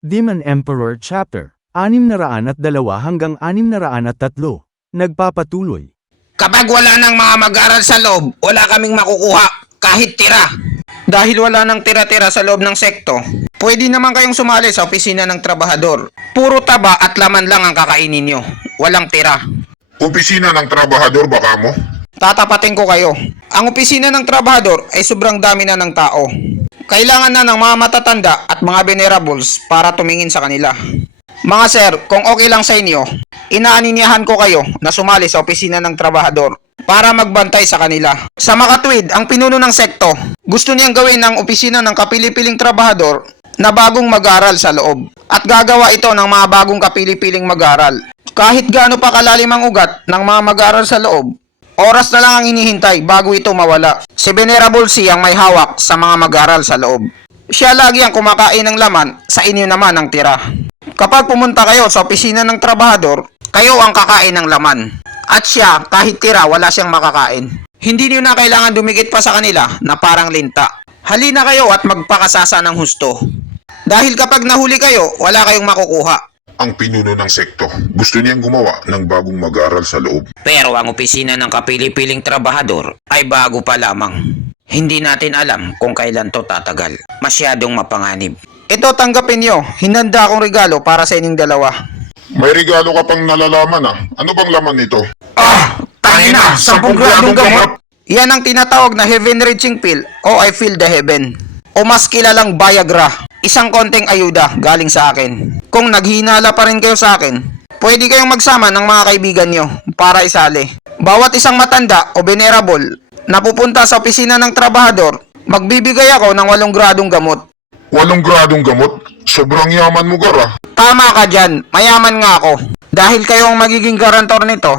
Demon Emperor Chapter 602 hanggang 603. Nagpapatuloy. Kapag wala ng mga mag-aaral sa loob, wala kaming makukuha kahit tira. Dahil wala nang tira-tira sa loob ng sekto, pwede naman kayong sumali sa opisina ng trabahador. Puro taba at laman lang ang kakainin nyo. Walang tira. Opisina ng trabahador baka mo? Tatapatin ko kayo. Ang opisina ng trabahador ay sobrang dami na ng tao. Kailangan na ng mga matatanda at mga venerables para tumingin sa kanila. Mga sir, kung okay lang sa inyo, inaaninyahan ko kayo na sumali sa opisina ng trabahador para magbantay sa kanila. Sa makatwid, ang pinuno ng sekto, gusto niyang gawin ng opisina ng kapili-piling trabahador na bagong mag-aral sa loob. At gagawa ito ng mga bagong kapili-piling mag-aral. Kahit gaano pa kalalim ang ugat ng mga mag-aral sa loob, oras na lang ang hinihintay bago ito mawala. Si Venerable C ang may hawak sa mga mag-aral sa loob. Siya lagi ang kumakain ng laman, sa inyo naman ang tira. Kapag pumunta kayo sa opisina ng trabahador, kayo ang kakain ng laman. At siya, kahit tira, wala siyang makakain. Hindi niyo na kailangan dumikit pa sa kanila na parang linta. Halina kayo at magpakasasa ng husto. Dahil kapag nahuli kayo, wala kayong makukuha. Ang pinuno ng sekto, gusto niyang gumawa ng bagong mag-aaral sa loob. Pero ang opisina ng kapili-piling trabahador ay bago pa lamang. Hindi natin alam kung kailan to tatagal. Masyadong mapanganib. Ito, tanggapin nyo. Hinanda akong regalo para sa inyong dalawa. May regalo ka pang nalalaman ah. Ano bang laman nito? Tangina! 10 gradong gamot! Yan ang tinatawag na heaven reaching pill o I feel the heaven. O mas kilalang Viagra. Isang konting ayuda galing sa akin. Kung naghinala pa rin kayo sa akin, pwede kayong magsama ng mga kaibigan nyo para isali. Bawat isang matanda o venerable na pupunta sa opisina ng trabahador, magbibigay ako ng 8 gradong gamot. 8 gradong gamot? Sobrang yaman mo gara. Tama ka dyan, mayaman nga ako. Dahil kayo ang magiging garantor nito,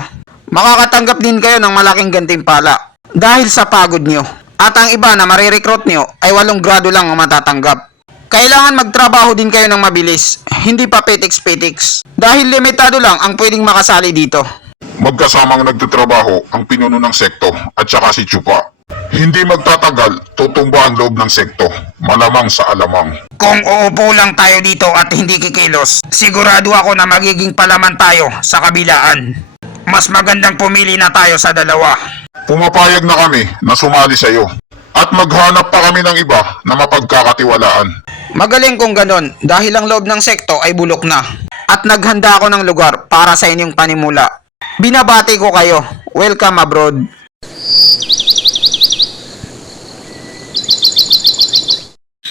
makakatanggap din kayo ng malaking gantimpala. Dahil sa pagod nyo. At ang iba na marirecruit nyo ay 8 grado lang ang matatanggap. Kailangan magtrabaho din kayo ng mabilis, hindi pa petiks-petiks. Dahil limitado lang ang pwedeng makasali dito. Magkasamang nagtatrabaho ang pinuno ng sekto at saka si Chupa. Hindi magtatagal, tutumba ang loob ng sekto. Malamang sa alamang. Kung uupo lang tayo dito at hindi kikilos, sigurado ako na magiging palaman tayo sa kabilaan. Mas magandang pumili na tayo sa dalawa. Pumapayag na kami na sumali sa iyo. At maghanap pa kami ng iba na mapagkakatiwalaan. Magaling kung ganon dahil ang loob ng sekto ay bulok na. At naghanda ako ng lugar para sa inyong panimula. Binabati ko kayo. Welcome abroad.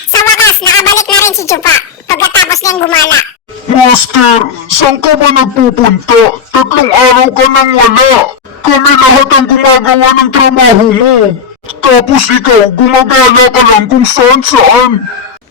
Sa wakas, nakabalik na rin si Chupa pagkatapos niyang gumala. Master, saan ka ba nagpupunta? 3 araw ka nang wala. Kami lahat ang gumagawa ng trabaho mo. Tapos ikaw, gumagala ka lang kung saan-saan.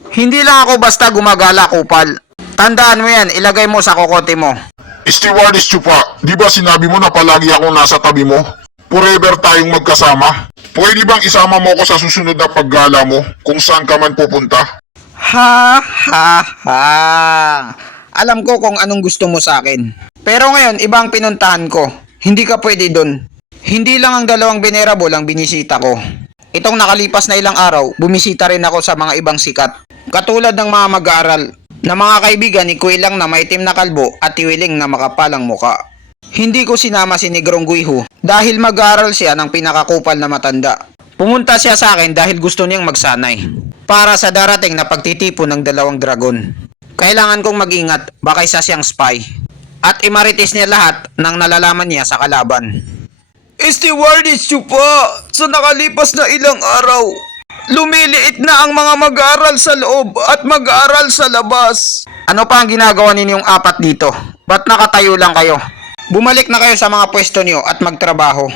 Hindi lang ako basta gumagala, kupal. Tandaan mo yan, ilagay mo sa kokote mo. Stewardess Chupa, di ba sinabi mo na palagi akong nasa tabi mo? Forever tayong magkasama. Pwede bang isama mo ako sa susunod na paggala mo kung saan ka man pupunta? Ha ha ha. Alam ko kung anong gusto mo sa akin. Pero ngayon, ibang pinuntahan ko. Hindi ka pwede dun. Hindi lang ang 2 venerable ang binisita ko. Itong nakalipas na ilang araw, bumisita rin ako sa mga ibang sikat. Katulad ng mga mag-aaral na mga kaibigan ni Kuilang na maitim na kalbo at Tiwiling na makapalang muka. Hindi ko sinama si Negrong Guiho dahil mag-aaral siya ng pinakakupal na matanda. Pumunta siya sa akin dahil gusto niyang magsanay para sa darating na pagtitipon ng 2 dragon. Kailangan kong mag-ingat, baka isa siyang spy. At imarites niya lahat ng nalalaman niya sa kalaban. Stewardess Chupa, sa nakalipas na ilang araw, lumiliit na ang mga mag-aaral sa loob at mag-aaral sa labas. Ano pa ang ginagawa ninyong 4 dito? Ba't nakatayo lang kayo? Bumalik na kayo sa mga pwesto niyo at magtrabaho.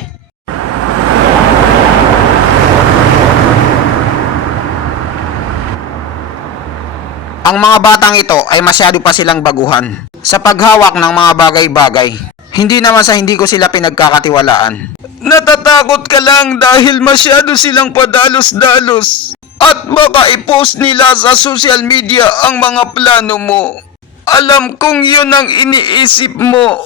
Ang mga batang ito ay masyado pa silang baguhan sa paghawak ng mga bagay-bagay. Hindi naman sa hindi ko sila pinagkakatiwalaan. Natatakot ka lang dahil masyado silang padalos-dalos. At baka i-post nila sa social media ang mga plano mo. Alam kong yun ang iniisip mo.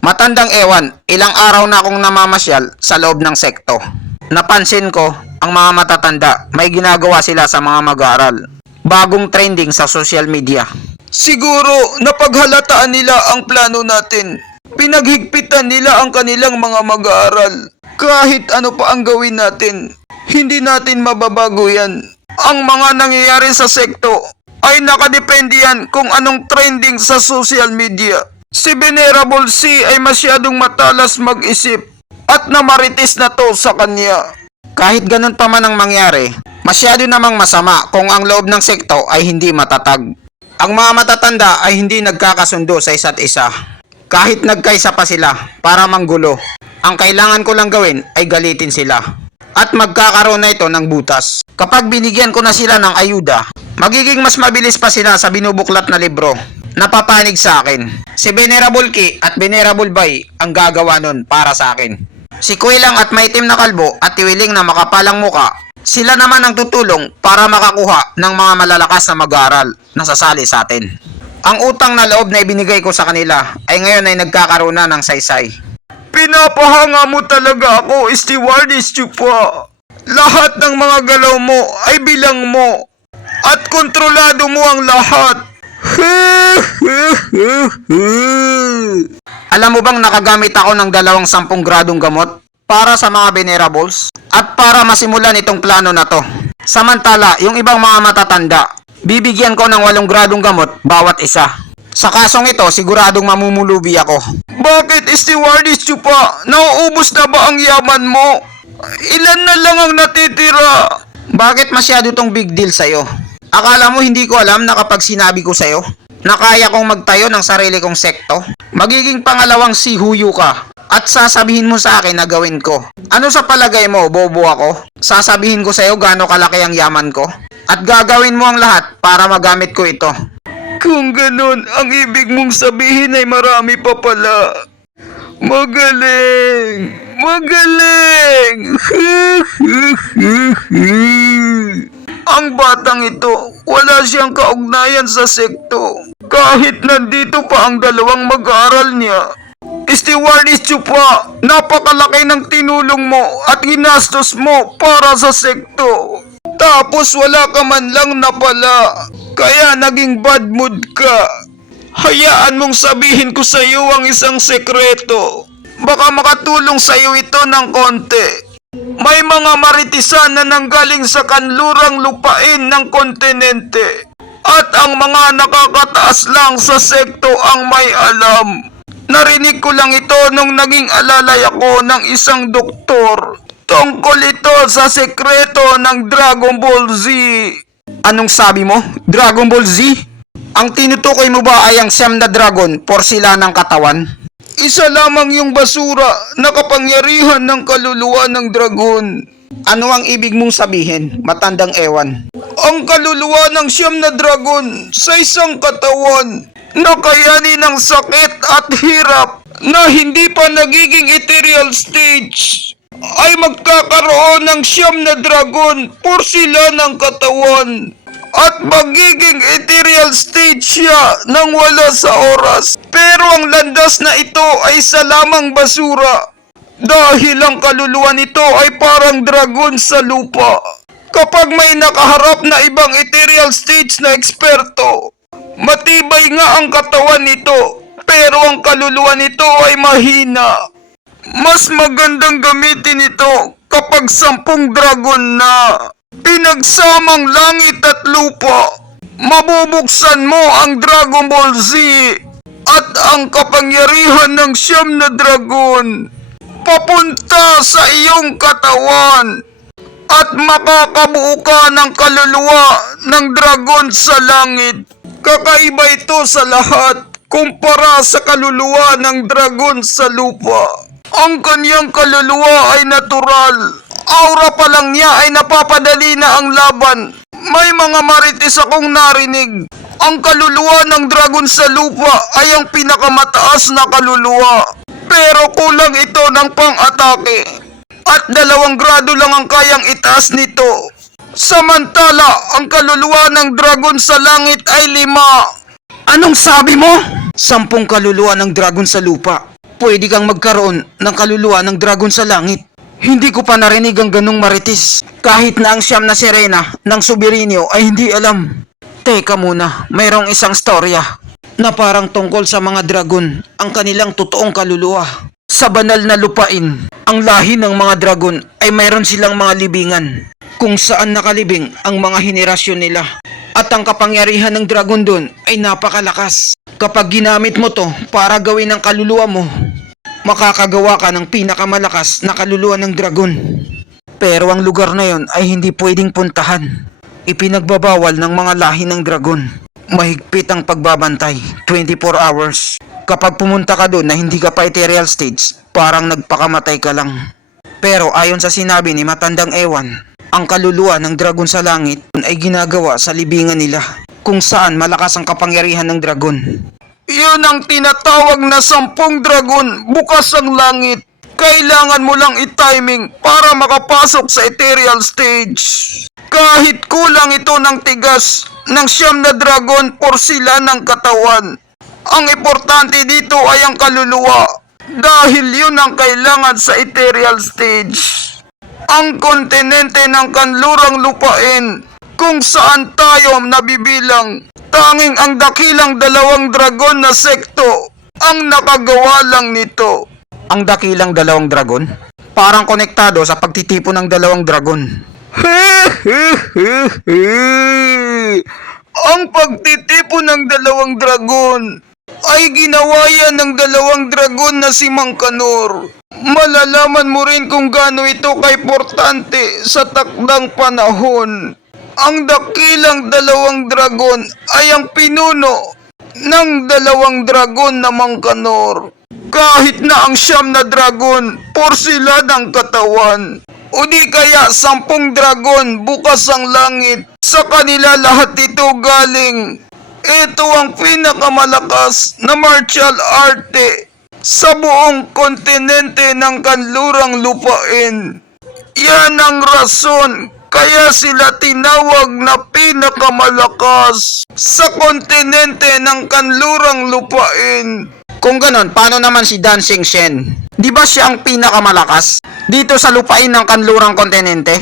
Matandang ewan, ilang araw na akong namamasyal sa loob ng sekto. napansin ko, ang mga matatanda, may ginagawa sila sa mga mag-aaral. Bagong trending sa social media. Siguro, napaghalataan nila ang plano natin. Pinaghigpitan nila ang kanilang mga mag-aaral. Kahit ano pa ang gawin natin, hindi natin mababago yan. Ang mga nangyayari sa sekto ay nakadepende yan kung anong trending sa social media. Si Venerable C ay masyadong matalas mag-isip at namaritis na to sa kanya. Kahit ganun pa man ang mangyari, masyado namang masama kung ang loob ng sekto ay hindi matatag. Ang mga matatanda ay hindi nagkakasundo sa isa't isa. Kahit nagkaisa pa sila para manggulo, ang kailangan ko lang gawin ay galitin sila. At magkakaroon na ito ng butas. Kapag binigyan ko na sila ng ayuda, magiging mas mabilis pa sila sa binubuklat na libro. Napapanig sa akin. Si Venerable Ki at Venerable Bai ang gagawa nun para sa akin. Si Kuilang at maitim na kalbo at Tiwiling na makapalang muka, sila naman ang tutulong para makakuha ng mga malalakas na mag-aaral na sasali sa atin. Ang utang na loob na ibinigay ko sa kanila ay ngayon ay nagkakaroon na ng saysay. Pinapahanga mo talaga ako, Stewardess Chupa. Lahat ng mga galaw mo ay bilang mo at kontrolado mo ang lahat. Alam mo bang nakagamit ako ng 10 gradong gamot para sa mga venerables at para masimulan itong plano na to. Samantala, yung ibang mga matatanda, bibigyan ko ng 8 gradong gamot bawat isa. Sa kasong ito, siguradong mamumulubi ako. Bakit, Stewardess Chupa? Nauubos na ba ang yaman mo? Ilan na lang ang natitira? Bakit masyado tong big deal sa'yo? Akala mo hindi ko alam na kapag sinabi ko sa'yo na kaya kong magtayo ng sarili kong sekto, magiging pangalawang si Huyo ka at sasabihin mo sa akin na gawin ko. Ano sa palagay mo, bobo ako? Sasabihin ko sa'yo gaano kalaki ang yaman ko at gagawin mo ang lahat para magamit ko ito. Kung ganun, ang ibig mong sabihin ay marami pa pala. Magaling! Magaling! Ang batang ito, wala siyang kaugnayan sa sekto. Kahit nandito pa ang 2 mag-aaral niya. Stewardess Chupa, napakalaki ng tinulong mo at ginastos mo para sa sekto. Tapos wala ka man lang napala. Kaya naging bad mood ka. Hayaan mong sabihin ko sa iyo ang isang sekreto. Baka makatulong sa iyo ito ng konti. May mga maritisan na nanggaling sa kanlurang lupain ng kontinente. At ang mga nakakataas lang sa sekto ang may alam. Narinig ko lang ito nung naging alalay ako ng isang doktor. Tungkol ito sa sekreto ng Dragon Ball Z. Anong sabi mo? Dragon Ball Z? Ang tinutukoy mo ba ay ang siyam na dragon, porsila ng katawan? Isa lamang yung basura na kapangyarihan ng kaluluwa ng dragon. Ano ang ibig mong sabihin, matandang ewan? Ang kaluluwa ng siyam na dragon sa isang katawan na kayanin ng sakit at hirap na hindi pa nagiging ethereal stage ay magkakaroon ng siyam na dragon, porsila ng katawan. At magiging ethereal stage siya nang wala sa oras. Pero ang landas na ito ay sa lamang basura. Dahil ang kaluluwa nito ay parang dragon sa lupa. Kapag may nakaharap na ibang ethereal stage na eksperto, matibay nga ang katawan nito. Pero ang kaluluwa nito ay mahina. Mas magandang gamitin ito kapag 10 dragon na. Pinagsamang langit at lupa, mabubuksan mo ang Dragon Ball Z at ang kapangyarihan ng siyam na dragon papunta sa iyong katawan at makakabuo ka ng kaluluwa ng dragon sa langit. Kakaiba ito sa lahat kumpara sa kaluluwa ng dragon sa lupa. Ang kanyang kaluluwa ay natural. Aura pa lang niya ay napapadali na ang laban. May mga marites akong narinig. Ang kaluluwa ng dragon sa lupa ay ang pinakamataas na kaluluwa. Pero kulang ito ng pang-atake. At 2 grado lang ang kayang itaas nito. Samantala, ang kaluluwa ng dragon sa langit ay 5. Anong sabi mo? 10 kaluluwa ng dragon sa lupa. Pwede kang magkaroon ng kaluluwa ng dragon sa langit. Hindi ko pa narinig ang ganung maritis. Kahit na ang siyam na sirena ng Soberanio ay hindi alam. Teka muna, mayroong isang storya na parang tungkol sa mga dragon, ang kanilang totoong kaluluwa. Sa banal na lupain, ang lahi ng mga dragon ay mayroon silang mga libingan kung saan nakalibing ang mga henerasyon nila. At ang kapangyarihan ng dragon doon ay napakalakas. Kapag ginamit mo to para gawin ang kaluluwa mo, makakagawa ka ng pinakamalakas na kaluluwa ng dragon. Pero ang lugar na yon ay hindi pwedeng puntahan. Ipinagbabawal ng mga lahi ng dragon. Mahigpit ang pagbabantay, 24 hours. Kapag pumunta ka doon na hindi ka pa ethereal stage, parang nagpakamatay ka lang. Pero ayon sa sinabi ni Matandang Ewan, ang kaluluwa ng dragon sa langit ay ginagawa sa libingan nila, kung saan malakas ang kapangyarihan ng dragon. Yun ang tinatawag na 10 dragon bukas ang langit. Kailangan mo lang i-timing para makapasok sa ethereal stage. Kahit kulang ito ng tigas ng 9 na dragon por sila ng katawan. Ang importante dito ay ang kaluluwa dahil yun ang kailangan sa ethereal stage. Ang kontinente ng kanlurang lupain kung saan tayo nabibilang. Tanging ang dakilang 2 dragon na sekto ang nakagawa lang nito. Ang dakilang 2 dragon? Parang konektado sa pagtitipon ng 2 dragon. Ang pagtitipon ng 2 dragon ay ginawa yan ng 2 dragon na si Mang Kanor. Malalaman mo rin kung gaano ito kaimportante sa takdang panahon. Ang dakilang 2 dragon ay ang pinuno ng 2 dragon na Mang Kanor. Kahit na ang 9 na dragon, por sila ng katawan. O di kaya 10 dragon bukas ang langit. Sa kanila lahat ito galing. Ito ang pinakamalakas na martial arte sa buong kontinente ng kanlurang lupain. Yan ang rason kaya sila tinawag na pinakamalakas sa kontinente ng kanlurang lupain. Kung ganon, paano naman si Dancing Shen? Di ba siya ang pinakamalakas dito sa lupain ng kanlurang kontinente?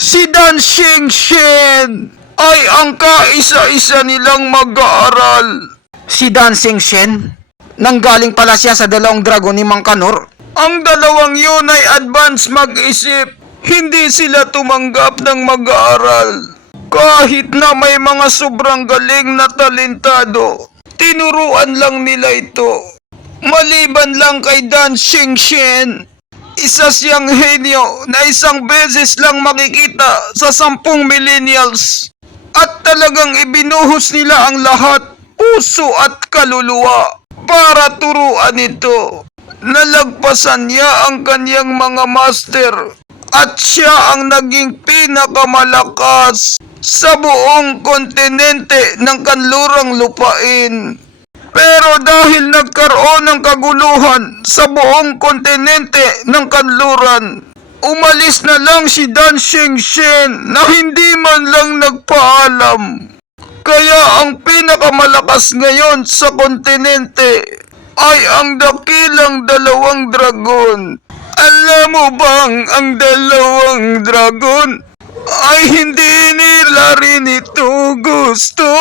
Si Dancing Shen ay ang kaisa-isa nilang mag-aaral. Si Dancing Shen? Nanggaling pala siya sa 2 dragon ni Mang Kanor? Ang 2 yun ay advance mag-isip. Hindi sila tumanggap ng mag-aaral. Kahit na may mga sobrang galing na talentado, tinuruan lang nila ito. Maliban lang kay Dancing Shen, isa siyang henyo na isang beses lang makikita sa 10 millennials. At talagang ibinuhos nila ang lahat, puso at kaluluwa, para turuan ito. Nalagpasan niya ang kanyang mga master at siya ang naging pinakamalakas sa buong kontinente ng kanlurang lupain. Pero dahil nagkaroon ng kaguluhan sa buong kontinente ng kanluran, umalis na lang si Dancing Shen na hindi man lang nagpaalam. Kaya ang pinakamalakas ngayon sa kontinente ay ang dakilang 2 dragon. Alam mo bang ang 2 dragon ay hindi nila rin ito gusto?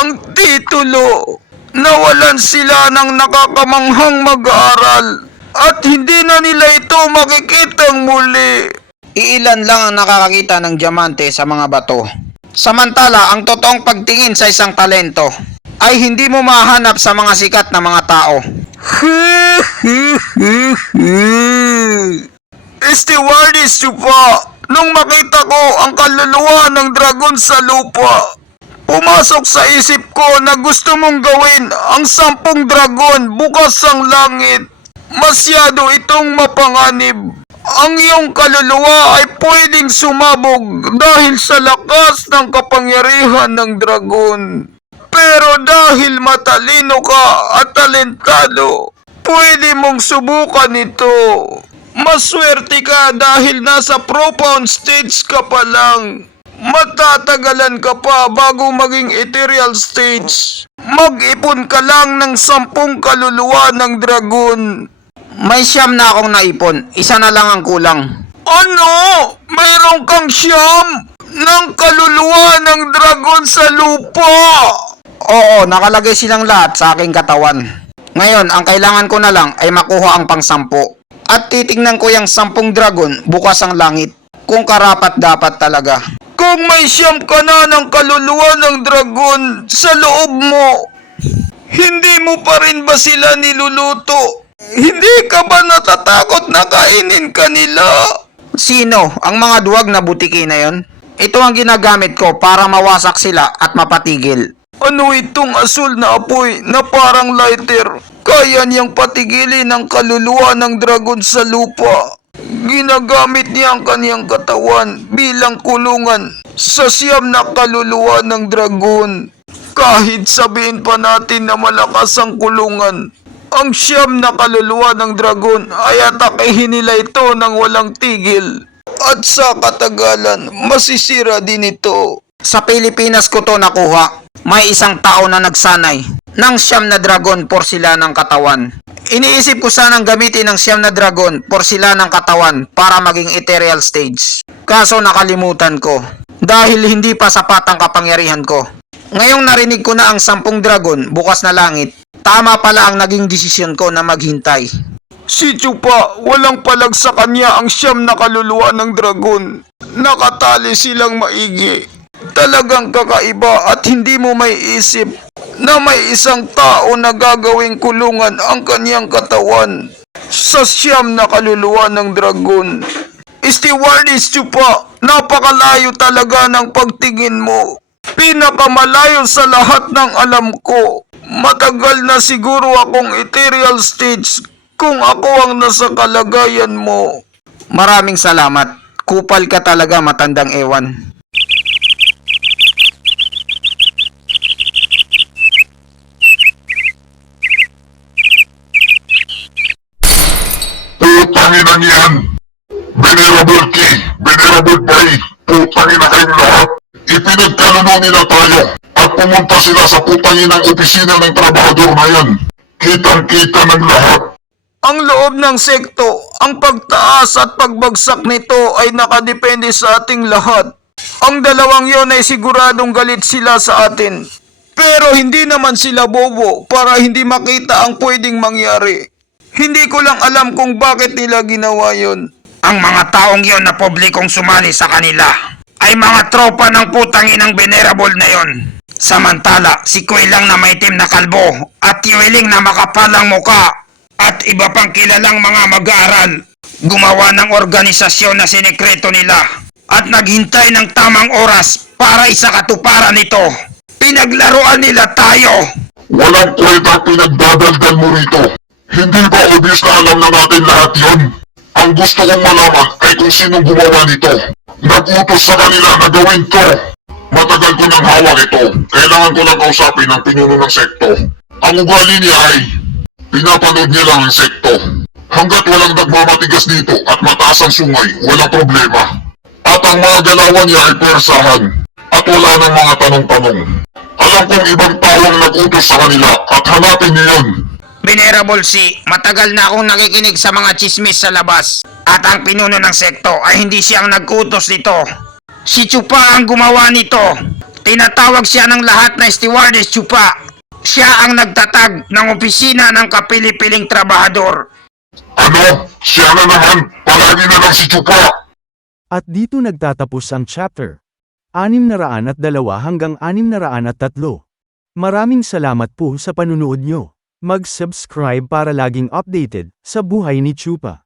Ang titulo, nawalan sila ng nakakamanghang mag-aaral at hindi na nila ito makikitang muli. Iilan lang ang nakakakita ng diamante sa mga bato. Samantala, ang totoong pagtingin sa isang talento ay hindi mo mahanap sa mga sikat na mga tao. Stewardess Chupa, nung makita ko ang kaluluwa ng dragon sa lupa, pumasok sa isip ko na gusto mong gawin ang 10 dragon bukas ang langit. Masyado itong mapanganib. Ang iyong kaluluwa ay pwedeng sumabog dahil sa lakas ng kapangyarihan ng dragon. Pero dahil matalino ka at talentado, pwede mong subukan ito. Maswerte ka dahil nasa profound stage ka pa lang. Matatagalan ka pa bago maging ethereal stage. Mag-ipon ka lang ng 10 kaluluwa ng dragon. May 9 na akong naipon, isa na lang ang kulang. Ano? Mayroon kang 9 ng kaluluwa ng dragon sa lupa? Oo, nakalagay silang lahat sa aking katawan. Ngayon, ang kailangan ko na lang ay makuha ang pang-10. At titingnan ko yung 10 dragon bukas ang langit. Kung karapat dapat talaga. Kung may 9 ka na ng kaluluwa ng dragon sa loob mo, hindi mo pa rin ba sila niluluto? Hindi ka ba natatakot na kainin ka nila? Sino? Ang mga duwag na butiki na yon? Ito ang ginagamit ko para mawasak sila at mapatigil. Ano itong asul na apoy na parang lighter? Kaya niyang patigilin ang kaluluwa ng dragon sa lupa. Ginagamit niya ang kaniyang katawan bilang kulungan sa 9 na kaluluwa ng dragon. Kahit sabihin pa natin na malakas ang kulungan, ang 9 na kaluluwa ng dragon ay atakehin nila ito ng walang tigil. At sa katagalan, masisira din ito. Sa Pilipinas ko to nakuha. May isang tao na nagsanay ng 9 na dragon por sila ng katawan. Iniisip ko sanang gamitin ang 9 na dragon por sila ng katawan para maging ethereal stage. Kaso nakalimutan ko dahil hindi pa sapat ang kapangyarihan ko. Ngayong narinig ko na ang 10 dragon bukas na langit, tama pala ang naging desisyon ko na maghintay. Si Chupa, walang palag sa kanya ang 9 na kaluluwa ng dragon. Nakatali silang maigi. Talagang kakaiba at hindi mo may isip na may isang tao na gagawing kulungan ang kanyang katawan sa 9 na kaluluwa ng dragon. Stewardess Chupa, napakalayo talaga ng pagtingin mo. Pinakamalayo sa lahat ng alam ko. Matagal na siguro akong ethereal stage kung ako ang nasa kalagayan mo. Maraming salamat. Kupal ka talaga, matandang ewan. Putangin ang yan! Venerable Key, Venerable Pai, putangin na kayong lahat! Ipinagkanuno nila tayo at pumunta sila sa putangin ng opisina ng trabahador na yan. Kitang-kita ng lahat. Ang loob ng sekto, ang pagtaas at pagbagsak nito ay nakadepende sa ating lahat. Ang dalawang yon ay siguradong galit sila sa atin. Pero hindi naman sila bobo para hindi makita ang pwedeng mangyari. Hindi ko lang alam kung bakit nila ginawa yon. Ang mga taong yon na publikong sumali sa kanila ay mga tropa ng putang inang venerable na yon. Samantala, si Kuy lang na may itim na kalbo at Yueling na makapalang muka at iba pang kilalang mga mag-aaral gumawa ng organisasyon na sinekreto nila at naghintay ng tamang oras para isakatuparan nito. Pinaglaruan nila tayo. Walang kwenta pinagdadaldal mo rito. Hindi ba obvious na alam na natin lahat yun? Ang gusto kong malaman ay kung sinong gumawa nito. Nag-utos sa kanila na gawin to. Matagal ko nang hawak ito. Kailangan ko lang kausapin ang pinuno ng sekto. Ang ugali niya ay pinapanood niya lang ang sekto. Hanggat walang nagmamatigas dito at mataas ang sungay, walang problema. At ang mga galawan niya ay pwersahan. At wala ng mga tanong-tanong. Alam kong ibang tao ang nag-utos sa kanila at hanapin niyo yun. Venerable C, matagal na akong nakikinig sa mga chismis sa labas. At ang pinuno ng sekto ay hindi siyang nag-utos nito. Si Chupa ang gumawa nito. Tinatawag siya ng lahat na Stewardess Chupa. Siya ang nagtatag ng opisina ng kapili-piling trabahador. Ano? Siya na naman. Palagi na lang si Chupa. At dito nagtatapos ang chapter 602 hanggang 603. Maraming salamat po sa panunood nyo. Mag-subscribe para laging updated sa buhay ni Chupa.